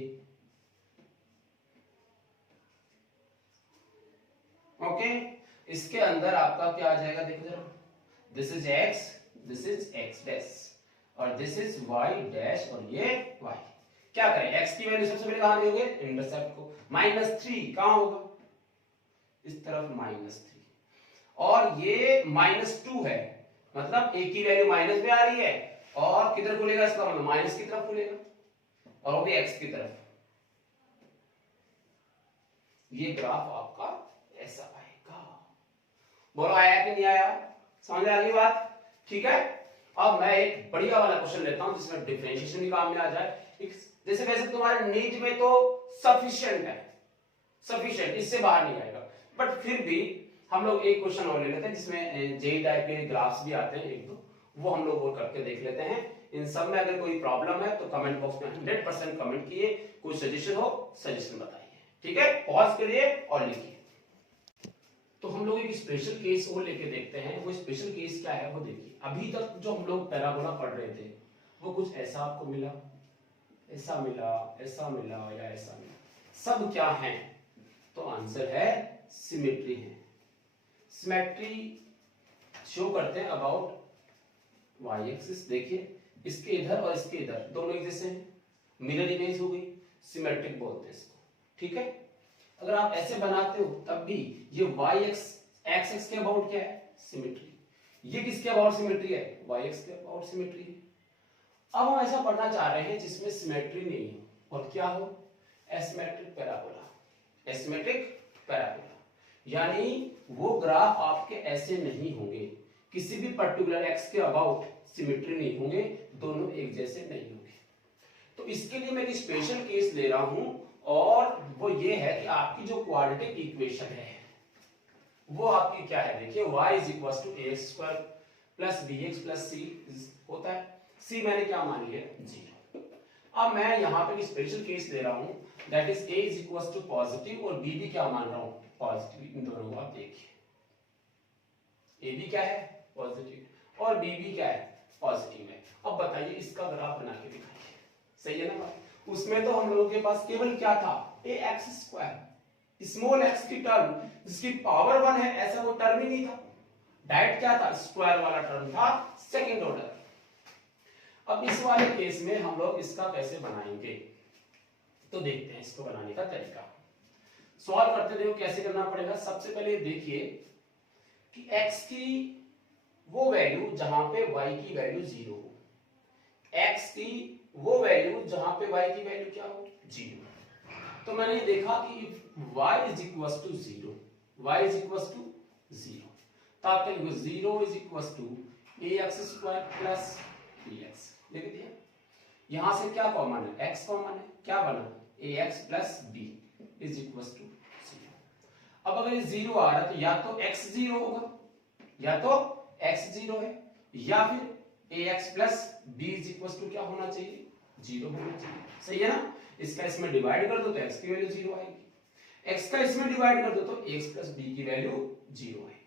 ओके, इसके अंदर आपका क्या आ जाएगा देखो जरा, this is x, this is x dash और दिस इज y डैश और ये y। क्या करें, x की वैल्यू सबसे पहले कहां दोगे, इंटरसेप्ट को। -3 कहां होगा, इस तरफ -3 और ये -2 है, मतलब a की वैल्यू माइनस में आ रही है और किधर खुलेगा, इसका मतलब माइनस की तरफ खुलेगा और वो भी x की तरफ। ये ग्राफ आपका ऐसा आएगा। बोलो आया कि नहीं आया, समझ आ गई बात, ठीक है। अब मैं एक बढ़िया वाला क्वेश्चन लेता हूं जिसमें डिफरेंशिएशन भी काम में आ जाए। जैसे वैसे तुम्हारे नीट में तो सफिशिएंट है, सफिशिएंट, इससे बाहर नहीं आएगा, बट फिर भी हम लोग एक क्वेश्चन और ले लेते हैं जिसमें जेई टाइप के ग्राफ्स भी आते हैं एक दो, वो हम लोग और करके देख लेते हैं। इन सब में अगर कोई प्रॉब्लम है तो कमेंट बॉक्स में 100% कमेंट किए, कोई सजेशन हो सजेशन बताइए, ठीक है। पॉज करिए और लिखिए। तो हम लोग एक स्पेशल केस और लेके देखते हैं। वो स्पेशल केस क्या है वो देखिए। अभी तक जो हम लोग पैराबोला पढ़ रहे थे वो कुछ ऐसा आपको मिला, ऐसा मिला, ऐसा मिला या ऐसा मिला, सब क्या है, तो आंसर है सिमेट्री है। सिमेट्री शो करते हैं अबाउट वाई एक्सिस। देखिए इसके इधर और इसके इधर दोनों एक जैसे हैं, मिरर इमेज हो गई, सिमेट्रिक बोलते हैं इसको, ठीक है। अगर आप ऐसे बनाते हो तब भी ये वाई एक्स के अबाउट क्या है, सिमेट्री। ये किसके अबाउट सिमेट्री है, वाई एक्स के अबाउट सिमेट्री है। अब हम ऐसा पढ़ना चाह रहे हैं जिसमें सिमेट्री नहीं हो और क्या हो, एसिमेट्रिक पैराबोला। एसिमेट्रिक पैराबोला यानी वो ग्राफ आपके ऐसे नहीं होंगे, किसी भी पर्टिकुलर एक्स के अबाउट सिमेट्री नहीं होंगे, दोनों एक जैसे नहीं होंगे। तो इसके लिए मैं एक स्पेशल केस ले रहा हूं और वो ये है कि आपकी जो क्वाड्रेटिक इक्वेशन है वो आपकी क्या है, देखिए y is equal to ax² plus bx plus c होता है। c मैंने क्या मान लिया, 0। अब मैं यहां पे स्पेशल केस ले रहा हूं, that is a is equal to positive और b भी क्या मान रहा हूं, पॉजिटिव। इन दोनों को आप देखिए, a भी क्या है, पॉजिटिव और b भी क्या है, पॉजिटिव है। अब बताइए इसका ग्राफ बना के दिखाइए, सही है ना बात। उसमें तो हम लोगों के पास केवल क्या था, ax², स्मॉल x की टर्म जिसकी पावर 1 है, ऐसा वो टर्म ही नहीं था। डायरेक्ट क्या था, स्क्वायर वाला टर्म था, सेकंड ऑर्डर। अब इस वाले केस में हम लोग इसका कैसे बनाएंगे, तो देखते हैं इसको बनाने का तरीका। सॉल्व करते देखो कैसे करना पड़ेगा। सबसे पहले देखिए कि x की वो वैल्यू जहां पे y की वैल्यू 0 हो, x की वो वैल्यू जहां पे y की वैल्यू क्या हो, 0। तो मैंने देखा कि if y is equal to 0, y is equal to 0, तो आपका 0 is equal to ax² plus bx लिख दिया। यहां से क्या कॉमन है, x कॉमन है, क्या बना, ax plus b is equal to 0। अब अगर ये 0 आ रहा है तो या तो x 0 होगा, या तो x 0 है, या फिर ax plus b is equal to क्या होना चाहिए, 0 होना चाहिए, सही है ना। इसका इसमें डिवाइड कर दो तो x की वैल्यू 0 आएगी, x का इसमें डिवाइड कर दो तो x प्लस b की वैल्यू 0 आएगी।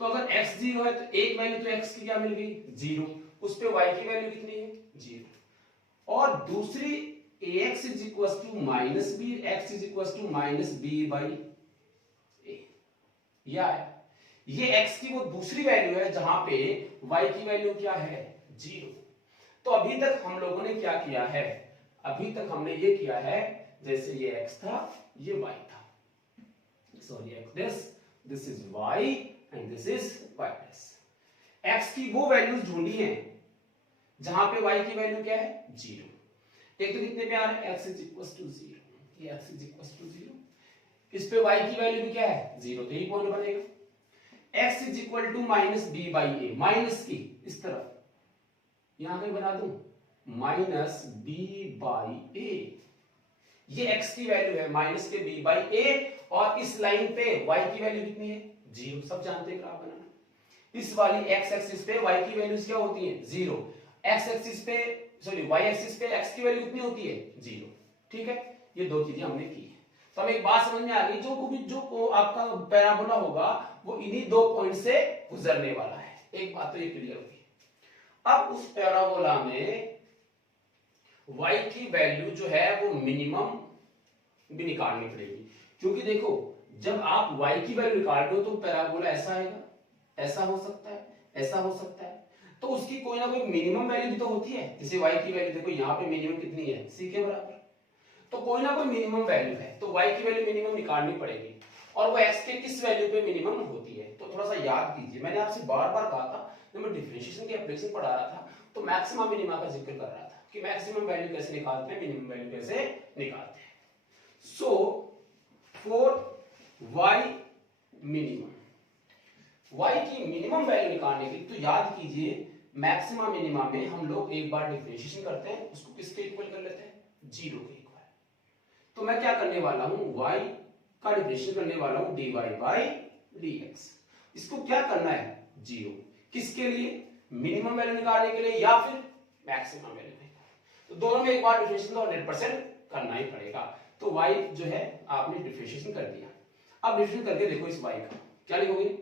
तो अगर x 0 है तो एक वैल्यू तो x की क्या मिल गई, 0, उस पे y की वैल्यू कितनी है, 0, और दूसरी ax is equal to minus b, x is equal to minus b by a। यह है, ये x की वो दूसरी वैल्यू है जहां पे y की वैल्यू क्या है, 0। तो अभी तक हम लोगों ने क्या किया है, अभी तक हमने ये किया है जैसे ये x था ये y था, sorry this is y and this is y plus. x की वो वैल्यूज ढूंढी है जहां पे y की वैल्यू क्या है, 0। एक तो कितने पे आ रहा है, x इज इक्वल टू 0, ये x इज इक्वल टू 0, इस पे y की वैल्यू भी क्या है, 0, तो यही पॉइंट बनेगा। x is equal to minus b by a, minus की इस तरफ यहां कहीं बना दूं, माइनस b बाई a, ये x की वैल्यू है माइनस के b बाई a, और इस लाइन पे y की वैल्यू कितनी है, 0, सब जानते हैं ग्राफ बनाना। इस वाली x एक्सिस पे y की वैल्यूज क्या होती है, 0, x एक्सिस पे सॉरी y एक्सिस पे x की वैल्यू कितनी होती है, 0, ठीक है। ये दो चीजें हमने की है। तो हमें एक बात समझ में आ गई, जो आपका पैराबोला होगा वो इन्हीं दो पॉइंट से गुजरने वाला है। एक बात तो ये क्लियर होगी। अब उस पैराबोला में y की वैल्यू जो है वो मिनिमम भी निकालनी पड़ेगी, क्योंकि देखो जब आप y की वैल्यू निकाल रहे हो तो पैराबोला ऐसा आएगा, ऐसा हो सकता है, ऐसा हो सकता है, तो उसकी कोई ना कोई मिनिमम वैल्यू भी तो होती है। जैसे y की वैल्यू देखो यहाँ पे मिनिमम कितनी है, c के बराबर, तो कोई ना कोई मिनिमम वैल्यू है, तो y की वैल्यू मिनिमम निकालनी पड़ेगी और वो x के किस वैल्यू पे मिनिमम होती है। तो थोड़ा सा याद कीजिए, मैंने आपसे बार बार कहा था जब मैं डिफरेंशिएशन की एप्लीकेशन पढ़ा रहा था तो मैक्सिमा मिनिमा का जिक्र कर रहा था कि मैक्सिमम वैल्यू कैसे निकालते हैं, मिनिमम वैल्यू कैसे निकालते हैं। So for y minimum, y की मिनिमम वैल्यू निकालने के लिए तो याद कीजिए मैक्सिमा मिनिमा में हम लोग एक बार डिफरेंशिएशन करते हैं, उसको किसके इक्वल कर लेते हैं, 0 के इक्वल। तो मैं क्या करने वाला हूं, y का डिफरेंशिएशन करने वाला हूं dy बाई dx। इसको क्या करना है, 0, किसके लिए, मिनिमम वैल्यू निकालने के लिए या फिर मैक्सिमम वैल्यू निकालने। तो दोनों में एक बार डिफरेंशिएशन तो 100% करना ही पड़ेगा। तो y जो है आपने डिफरेंशिएशन कर दिया। अब डिफरेंशिएशन करके देखो इस y का क्या लिखोगे,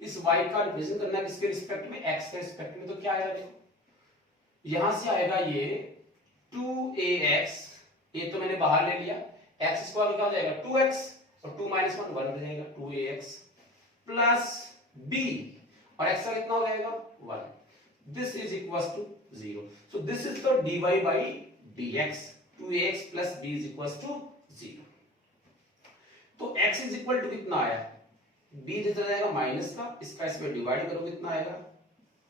इस y का डिफरेंशिएशन करना है किसके रिस्पेक्ट में, x के रिस्पेक्ट में। तो क्या आएगा देखो, यहां से आएगा ये 2ax, ये तो मैंने बाहर ले लिया, x स्क्वायर क्या हो जाएगा 2x और 2 माइनस 1 1 हो जाएगा 2ax प्लस b और x का कितना हो जाएगा 1। This is equal to 0। So this is the dy by dx, 2ax plus b is equal to 0। तो x इज इक्वल टू कितना आया, b चला जाएगा माइनस का, इसका इस पे डिवाइड करो कितना आएगा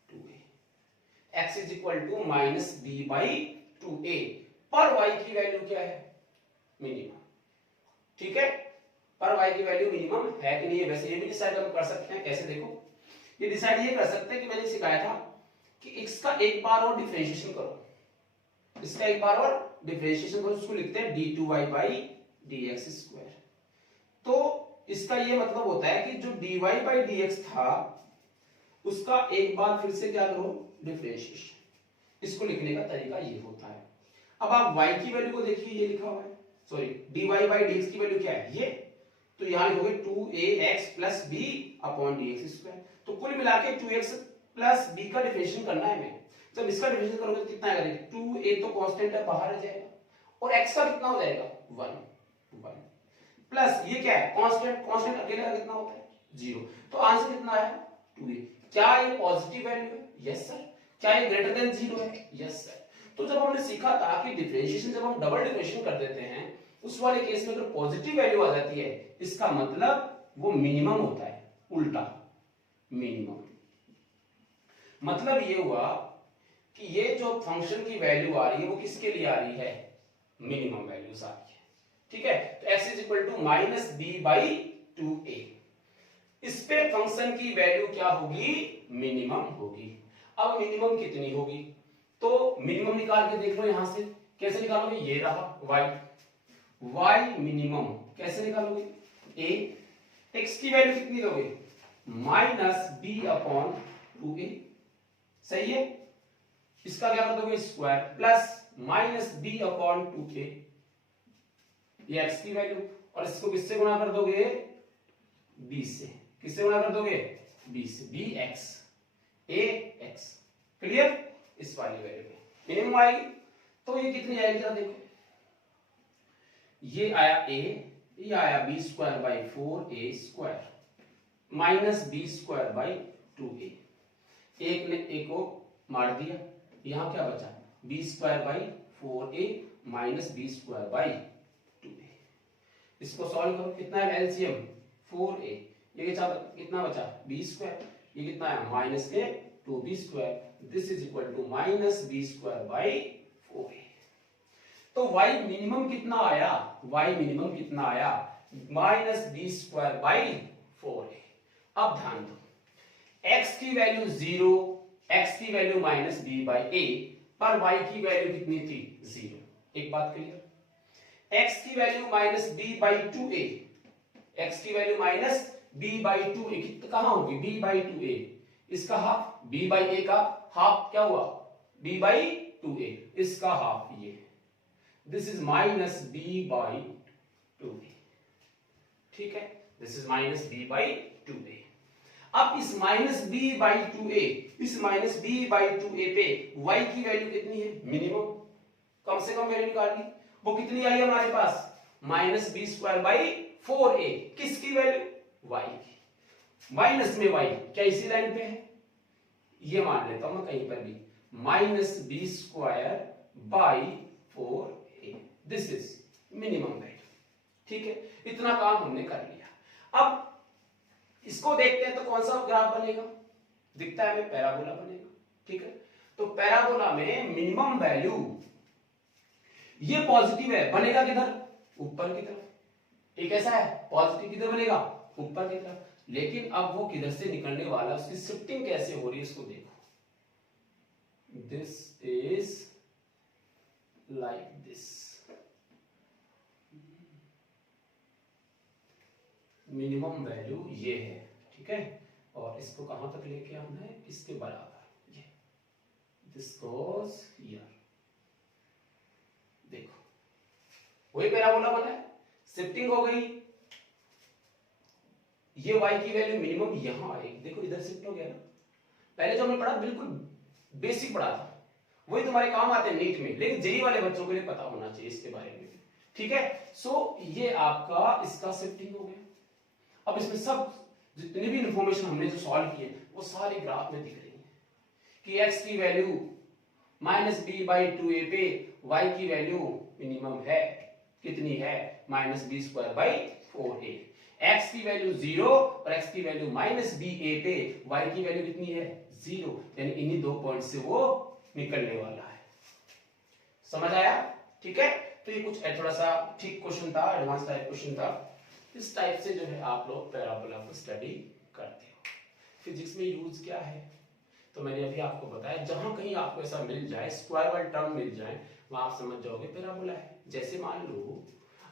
2a। x is equal to minus b by 2a पर y की वैल्यू क्या है, मिनिमम। ठीक है, पर y की वैल्यू मिनिमम है कि नहीं है। वैसे ये भी डिसाइड हम कर सकते हैं, कैसे देखो, ये डिसाइड ये कर सकते हैं कि मैंने सिखाया था कि x का एक बार और डिफरेंशिएशन करो, इसका एक बार और डिफरेंशिएशन करो, उसको लिखते हैं d2y बाई dx स्क्वायर। तो इसका ये मतलब होता है कि जो dy बाई dx था उसका एक बार फिर से क्या करो, डिफरेंशिएशन। इसको लिखने का तरीका ये होता है। अब आप y की वैल्यू को देखिए, ये लिखा हुआ है, सॉरी dy बाई dx की वैल्यू क्या है ये, तो यहां लिखोगे 2ax plus b upon dx square. तो कुल मिला के 2x प्लस b का डिफरेंशिएशन करना है हमें। जब इसका डिफरेंशिएशन करोगे तो कितना आएगा, 2a तो कांस्टेंट है बाहर आ जाएगा और x का कितना हो जाएगा 1 प्लस ये क्या है कांस्टेंट, कांस्टेंट अकेले का कितना होता है 0। तो आंसर कितना आया 2a। क्या ये पॉजिटिव वैल्यू है, यस सर। क्या ये ग्रेटर देन 0 है, यस सर। तो जब हमने सीखा था कि डिफरेंशिएशन जब हम डबल डिफरेंशिएशन कर देते हैं उस वाले केस में अगर पॉजिटिव वैल्यू आ जाती है इसका मतलब वो मिनिमम होता है, उल्टा मिनिमम। मतलब ये हुआ कि ये जो फंक्शन की वैल्यू आ रही है वो किसके लिए आ रही है, मिनिमम वैल्यूज आ रही है। ठीक है, तो x is equal to minus B by 2a। इस पे फंक्शन की वैल्यू क्या होगी, मिनिमम होगी। अब मिनिमम कितनी होगी, तो मिनिमम निकाल के देख लो यहां से, कैसे निकालोगे, ये रहा y मिनिमम कैसे निकालोगे, a, x की वैल्यू कितनी दोगे माइनस b अपॉन 2a, सही है। इसका क्या कर दोगे square plus minus b upon 2a, ये x की वैल्यू, और इसको किससे गुणा कर दोगे b से, किससे गुणा कर दोगे b से, bx ax। क्लियर, इस वाली वैल्यू में मिनिमम आएगी। तो ये कितनी आएगी जरा देखो, ये आया a, ये आया b square by 4a square minus b square by 2a। एक ने a को मार दिया, यहां क्या बचा b square by 4a minus b square by 2a। इसको सॉल्व करो, कितना है एलसीएम 4a, ये कितना बचा b स्क्वायर, ये कितना है माइनस के 2b square. This is equal to minus b square by 4a। तो y मिनिमम कितना आया, y मिनिमम कितना आया minus b square by 4a। अब ध्यान दो, x की वैल्यू 0, x की value minus b by a, पर y की वैल्यू कितनी थी 0। एक बात क्लियर, x की value minus b by 2a, x की value minus b by 2a कहां होगी, b बाई 2a, इसका हाफ, b बाई a का हाफ क्या हुआ b बाई 2a, इसका हाफ ये, this is minus b by 2a। ठीक है, this is minus b by 2a। अब इस माइनस बी बाई टू ए, इस minus B by two a पे y की वैल्यू कितनी है, मिनिमम, कम से कम वैल्यू निकाल ली, वो कितनी आई हमारे पास, minus B square by 4a, किसकी वैल्यू, y की, माइनस में y क्या इसी लाइन पे है, ये मान लेता हूं मैं कहीं पर भी, minus B square by 4a, this is minimum value. ठीक है, इतना काम हमने कर लिया। अब इसको देखते हैं तो कौन सा ग्राफ बनेगा, दिखता है हमें पैराबोला बनेगा। ठीक है, तो पैराबोला में मिनिमम वैल्यू ये पॉजिटिव है, बनेगा किधर, ऊपर की तरफ, एक ऐसा है पॉजिटिव किधर बनेगा, ऊपर की तरफ, लेकिन अब वो किधर से निकलने वाला, उसकी शिफ्टिंग कैसे हो रही है इसको देखो, this is like this, minimum value ये है। ठीक है, और इसको कहां तक लेके आना है, इसके बराबर, ये दिस गोज हियर, देखो वही पैराबोला बना है, शिफ्टिंग हो गई, ये y की वैल्यू मिनिमम यहां आएगी, देखो इधर शिफ्ट हो गया ना, पहले जो हमने पढ़ा बिल्कुल बेसिक पढ़ा था, वही तुम्हारे काम आते हैं नीट में, लेकिन जेई वाले बच्चों के लिए पता होना चाहिए इसके बारे में। ठीक है, सो ये आपका इसका शिफ्टिंग हो गया। अब इसमें सब जितनी भी इंफॉर्मेशन हमने जो सॉल्व किए वो सारे ग्राफ में दिख रही है कि x की value minus B by two a पे y की वैल्यू मिनिमम है, कितनी है, minus B square by 4a, x की वैल्यू 0 और x की वैल्यू माइनस बी ए पे y की वैल्यू कितनी है, 0, यानी इन्हीं दो पॉइंट से वो निकलने वाला है। समझ आया? ठीक है, तो ये कुछ थोड़ा सा ठीक क्वेश्चन था, एडवांस टाइप क्वेश्चन था। इस टाइप से जो है आप लोग पैराबोला को स्टडी करते हो। फिजिक्स में यूज क्या है, तो मैंने अभी आपको बताया, जहां कहीं आपको ऐसा मिल जाए, स्क्वायर वाला टर्म मिल जाए, वहां आप समझ जाओगे पैराबोला है। जैसे मान लो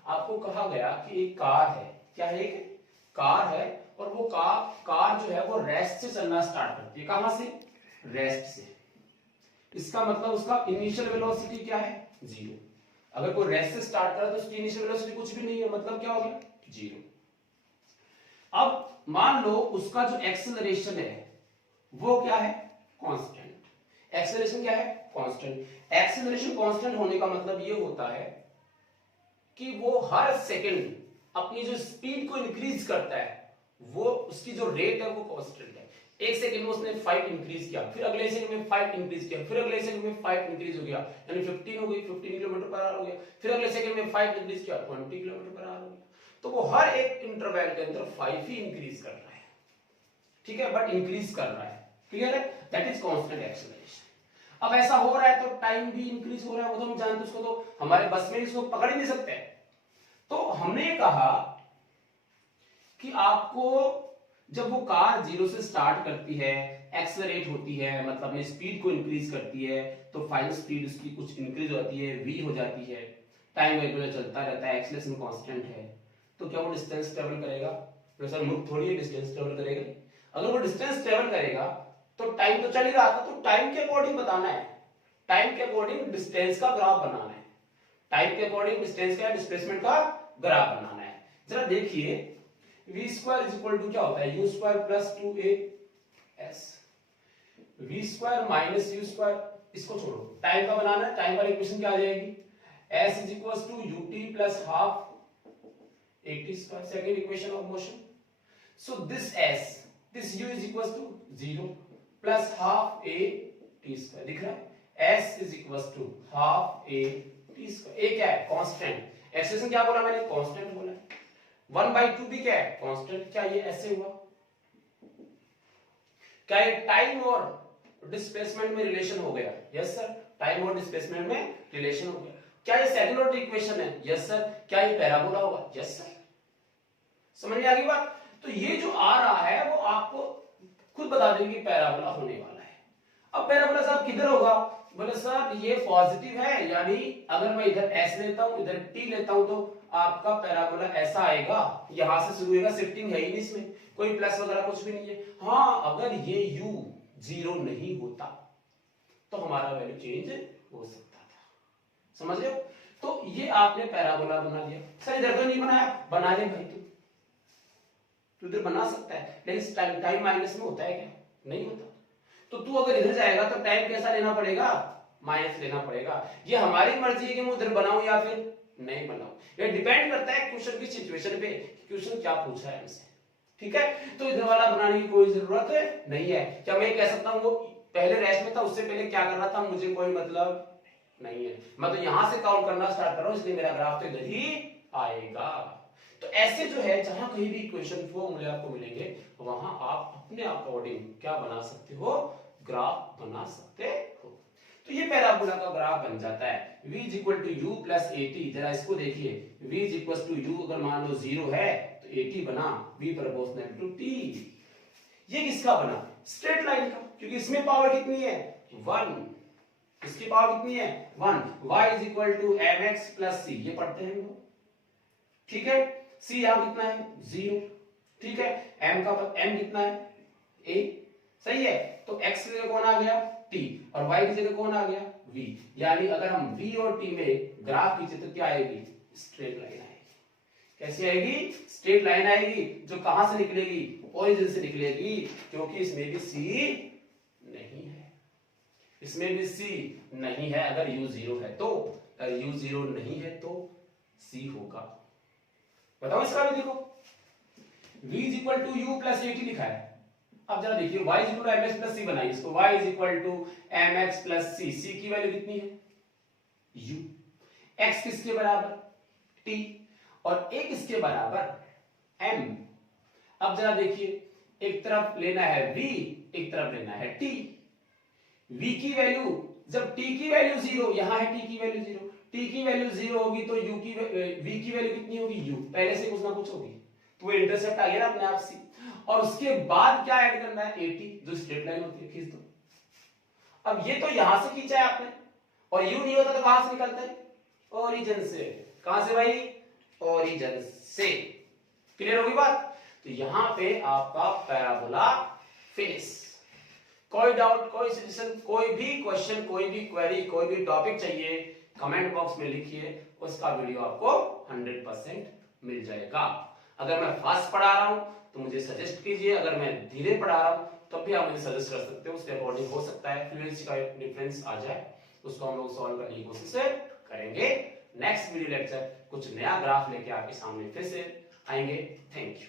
आपको कहा गया कि एक कार है, क्या है, एक कार है, और वो कार जो है वो रेस्ट से चलना स्टार्ट करती है, कहां से, रेस्ट से। इसका मतलब उसका इनिशियल वेलोसिटी क्या है, 0। अगर कोई रेस्ट से स्टार्ट करा तो उसकी इनिशियल वेलोसिटी कुछ भी नहीं है, मतलब क्या हो गया, 0। अब मान लो उसका जो एक्सेलरेशन है वो क्या है, कांस्टेंट। एक्सेलरेशन क्या है, कांस्टेंट। एक्सेलरेशन कांस्टेंट होने का मतलब ये होता है कि वो हर सेकंड अपनी जो स्पीड को इंक्रीज करता है, वो उसकी जो रेट है वो कांस्टेंट है। एक सेकंड में उसने 5 इंक्रीज किया, फिर अगले सेकंड में 5 इंक्रीज किया, फिर अगले सेकंड में 5 इंक्रीज हो गया, यानी 15 हो गई, 15 किलोमीटर पर आवर हो गया, फिर अगले सेकंड में 5 इंक्रीज किया, 20 किलोमीटर पर आवर हो गया। तो वो हर एक इंटरवल के अंदर 5 ही इंक्रीज कर रहा है। ठीक है, बट इंक्रीज कर रहा है, क्लियर है, दैट इज कांस्टेंट एक्सेलरेशन। अब ऐसा हो रहा है तो टाइम भी इंक्रीज हो रहा है, वो तो हम जानते हैं, उसको तो हमारे बस में इसको पकड़ ही नहीं सकते। तो हमने कहा कि आपको जब वो कार 0 से स्टार्ट करती है, एक्सेलरेट होती है, मतलब अपनी स्पीड को इंक्रीज करती है, तो फाइनल स्पीड उसकी कुछ इंक्रीज होती है, v हो जाती है, टाइम रेगुलर चलता रहता है, एक्सेलरेशन कांस्टेंट है, तो क्या वो डिस्टेंस ट्रेवल करेगा, प्रोफेसर मुक्त थोड़ी है डिस्टेंस ट्रेवल करेगा। अगर वो डिस्टेंस ट्रेवल करेगा तो टाइम तो चल ही रहा था, तो टाइम के अकॉर्डिंग बताना है, टाइम के अकॉर्डिंग डिस्टेंस का ग्राफ बनाना है, टाइम के अकॉर्डिंग डिस्टेंस का डिस्प्लेसमेंट का ग्राफ बनाना है। जरा देखिए, v स्क्वायर इज इक्वल टू क्या होता है, u square plus 2as, v square minus u square, इसको छोड़ो, टाइम का बनाना है, टाइम वाली इक्वेशन क्या आ जाएगी, s is equal to ut plus half at square, second equation of motion. So this s, this u is equal to 0 plus half a t square, दिख रहा है, s is equal to half a t square. a क्या है, constant, acceleration क्या बोला मैंने, constant बोला है, 1/2 भी क्या है, कांस्टेंट। क्या ये ऐसे हुआ, क्या ये टाइम और डिस्प्लेसमेंट में रिलेशन हो गया, यस सर, टाइम और डिस्प्लेसमेंट में रिलेशन हो गया। क्या ये सेकंड ऑर्डर इक्वेशन है, यस सर। क्या ये पैराबोला होगा, यस सर। समझ में आ गई बात? तो ये जो आ रहा है वो आपको खुद बता देंगे पैराबोला होने वाला है। अब पैराबोला साहब किधर होगा, बोले सर ये पॉजिटिव है, यानी अगर मैं इधर s लेता हूं, इधर t लेता हूं, तो आपका पैराबोला ऐसा आएगा, यहां से शुरू होगा, शिफ्टिंग है ही नहीं इसमें, कोई प्लस वगैरह कुछ भी नहीं है। हाँ, अगर ये u 0 नहीं होता तो हमारा वैल्यू चेंज हो सकता था, समझ रहे हो? तो ये आपने पैराबोला बना लिया। सर इधर तो नहीं बनाया, बना ले भाई तू, तो इधर बना सकता है, लेकिन टाइम माइनस में होता है क्या? नहीं होता। तो तू अगर इधर जाएगा तो टाइम कैसा लेना पड़ेगा? माइनस लेना पड़ेगा। ये हमारी मर्जी है कि मैं उधर बनाऊं या फिर नहीं बनाऊं, ये डिपेंड करता है क्वेश्चन की सिचुएशन पे, क्वेश्चन क्या पूछा है हमसे। ठीक है, तो इधर वाला बनाने की कोई जरूरत नहीं है। क्या मैं कह सकता हूं वो पहले रेस्ट में था, उससे पहले क्या कर रहा था, मुझे कोई मतलब नहीं है, मैं तो यहां से काउंट करना स्टार्ट कर रहा हूं, इसलिए मेरा ग्राफ तो इधर ही आएगा। तो ऐसे जो है जहां कहीं भी इक्वेशन फॉर्मूले आपको मिलेंगे वहां आप अपने अकॉर्डिंग क्या बना सकते हो, ग्राफ बना सकते हो। तो ये पैराबोला का ग्राफ बन जाता है v is equal to u plus AT. जरा इसको देखिए, v is equal to u अगर मान लो 0 है तो 80 बना v प्रोपोर्शनल टू t। ये किसका बना? स्ट्रेट लाइन का, क्योंकि इसमें पावर कितनी है 1, इसकी पावर कितनी है 1। y is equal to mx plus c, ये पढ़ते हैं हम लोग। ठीक है, c यहां कितना है 0। ठीक है, m कितना है a, सही है। तो x की जगह कौन आ गया t, और y की जगह कौन आ गया v। यानी अगर हम v और t में ग्राफ खींचे तो क्या आएगी? स्ट्रेट लाइन आएगी। कैसी आएगी? स्ट्रेट लाइन आएगी, जो कहां से निकलेगी? ओरिजिन से निकलेगी, क्योंकि इसमें भी c नहीं है, इसमें भी c नहीं है। अगर u 0 है तो, अगर u 0 नहीं है तो c होगा। बताओ इसका भी देखो, v is equal to u plus 80 लिखा है। अब जरा देखिए y is equal to mx plus c बनाइए इसको, y is equal to mx plus c, c की वैल्यू कितनी है u, x किसके बराबर t, और a किसके बराबर m। अब जरा देखिए, एक तरफ लेना है v, एक तरफ लेना है t। v की वैल्यू, जब t की वैल्यू 0, यहां है t की वैल्यू 0, t की वैल्यू 0 होगी तो v की वैल्यू कितनी होगी u, पहले से कुछ ना कुछ होगी, तो वो इंटरसेप्ट आ गया ना अपने आप से। और उसके बाद क्या ऐड करना है 80, जो स्ट्रेट लाइन होती है, खींच दो। अब ये तो यहां से खींचा है आपने, और u नहीं होता तो कहां से निकलता है? ओरिजिन से। कहां से भाई? ओरिजिन से। क्लियर होगी बात? तो यहां पे आपका पैराबोला फिनिश। कोई डाउट, कोई सजेशन, कोई भी क्वेश्चन, कोई भी क्वेरी, कोई भी टॉपिक चाहिए, कमेंट बॉक्स में लिखिए, उसका वीडियो आपको 100% मिल जाएगा। अगर मैं फास्ट पढ़ा रहा हूं तो मुझे सजेस्ट कीजिए, अगर मैं धीरे पढ़ा रहा हूं तब भी आप मुझे सजेस्ट कर सकते हो, उसके अकॉर्डिंग हो सकता है फ्लुएंसी का डिफरेंस आ जाए, उसको हम लोग सॉल्व करने की कोशिश करेंगे। नेक्स्ट वीडियो लेक्चर कुछ नया ग्राफ लेके आपके सामने फिर से आएंगे। Thank you.